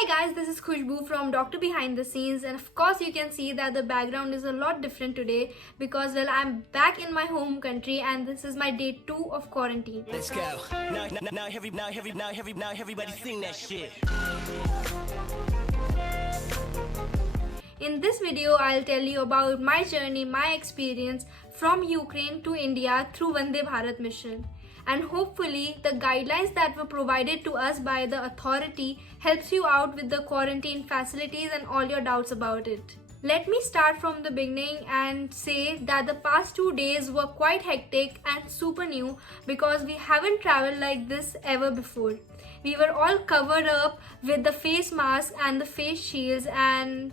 Hi guys, this is Khushbu from Doctor Behind the Scenes, and of course you can see that the background is a lot different today because I'm back in my home country and this is my day 2 of quarantine. Let's go. Now everybody sing that shit. In this video, I'll tell you about my journey, my experience from Ukraine to India through Vande Bharat mission. And hopefully the guidelines that were provided to us by the authority helps you out with the quarantine facilities and all your doubts about it. Let me start from the beginning and say that the past 2 days were quite hectic and super new because we haven't traveled like this ever before. We were all covered up with the face masks and the face shields, and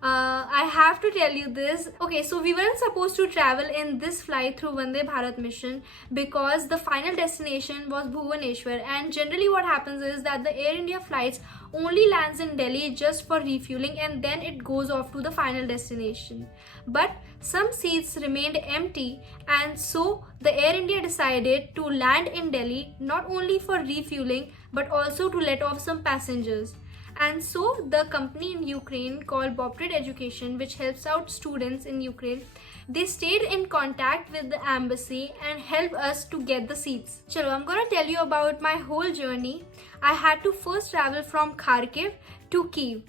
I have to tell you this. Okay, so we weren't supposed to travel in this flight through Vande Bharat mission because the final destination was Bhubaneswar, and generally what happens is that the Air India flights only lands in Delhi just for refueling and then it goes off to the final destination. But some seats remained empty, and so the Air India decided to land in Delhi not only for refueling but also to let off some passengers. And so the company in Ukraine called Boptred Education, which helps out students in Ukraine, they stayed in contact with the embassy and helped us to get the seats. Chalo, I'm gonna tell you about my whole journey. I had to first travel from Kharkiv to Kyiv.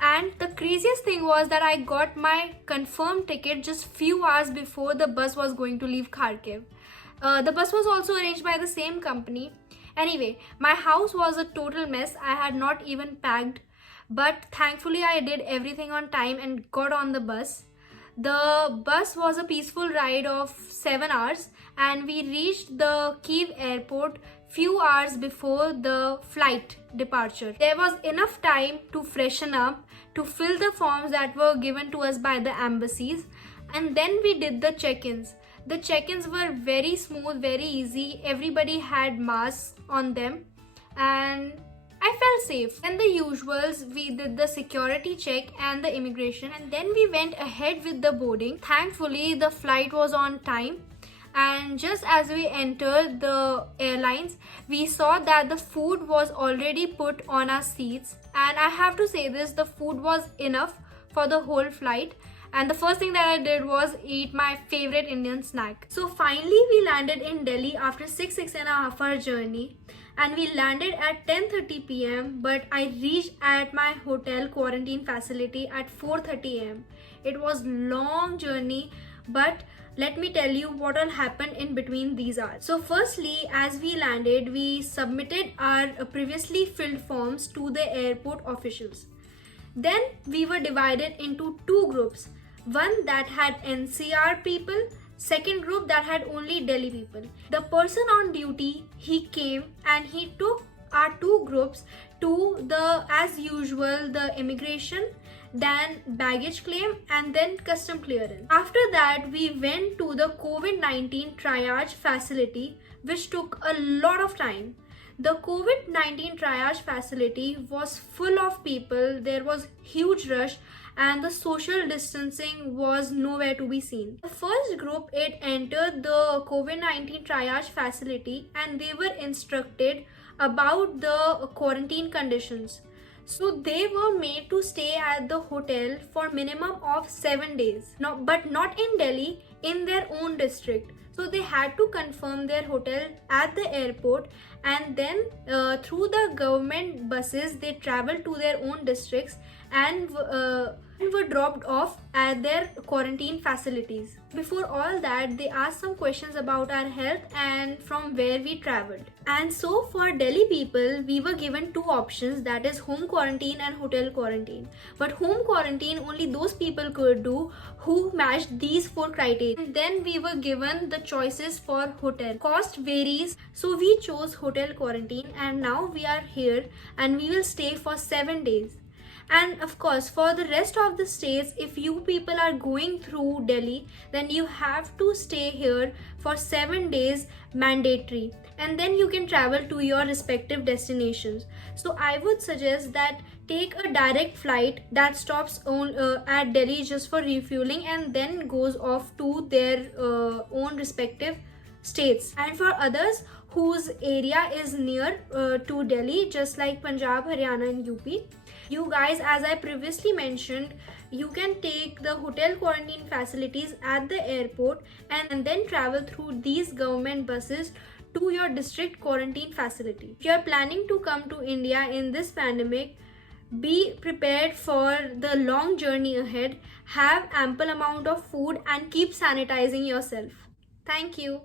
And the craziest thing was that I got my confirmed ticket just few hours before the bus was going to leave Kharkiv. The bus was also arranged by the same company. Anyway, my house was a total mess. I had not even packed, but thankfully I did everything on time and got on the bus. The bus was a peaceful ride of 7 hours and we reached the Kyiv airport few hours before the flight departure. There was enough time to freshen up, to fill the forms that were given to us by the embassies, and then we did the check-ins. The check-ins were very smooth, very easy. Everybody had masks on them and I felt safe. And the usuals, we did the security check and the immigration, and then we went ahead with the boarding. Thankfully, the flight was on time, and just as we entered the airlines, we saw that the food was already put on our seats, and I have to say this, the food was enough for the whole flight. And the first thing that I did was eat my favorite Indian snack. So finally we landed in Delhi after 6.5 hour journey, and we landed at 10:30 p.m. but I reached at my hotel quarantine facility at 4:30 a.m. It was long journey, but let me tell you what all happened in between these hours. So firstly, as we landed, we submitted our previously filled forms to the airport officials. Then we were divided into two groups. One that had NCR people, second group that had only Delhi people. The person on duty, he came and he took our two groups to the, as usual, the immigration, then baggage claim, and then custom clearance. After that, we went to the COVID-19 triage facility, which took a lot of time. The COVID-19 triage facility was full of people, there was huge rush, and the social distancing was nowhere to be seen. The first group, it entered the COVID-19 triage facility and they were instructed about the quarantine conditions. So they were made to stay at the hotel for minimum of 7 days. No, but not in Delhi, in their own district. So they had to confirm their hotel at the airport, and then through the government buses they traveled to their own districts and were dropped off at their quarantine facilities. Before all that, they asked some questions about our health and from where we traveled. And so for Delhi people, we were given two options, that is home quarantine and hotel quarantine. But home quarantine only those people could do who matched these 4 criteria. And then we were given the choices for hotel. Cost varies, so we chose hotel quarantine, and now we are here and we will stay for 7 days. And of course, for the rest of the states, if you people are going through Delhi, then you have to stay here for 7 days mandatory, and then you can travel to your respective destinations. So I would suggest that take a direct flight that stops at Delhi just for refueling and then goes off to their own respective states. And for others whose area is near to Delhi, just like Punjab, Haryana and UP, You guys, as I previously mentioned, you can take the hotel quarantine facilities at the airport and then travel through these government buses to your district quarantine facility. If you are planning to come to India in this pandemic, be prepared for the long journey ahead, have ample amount of food and keep sanitizing yourself. Thank you.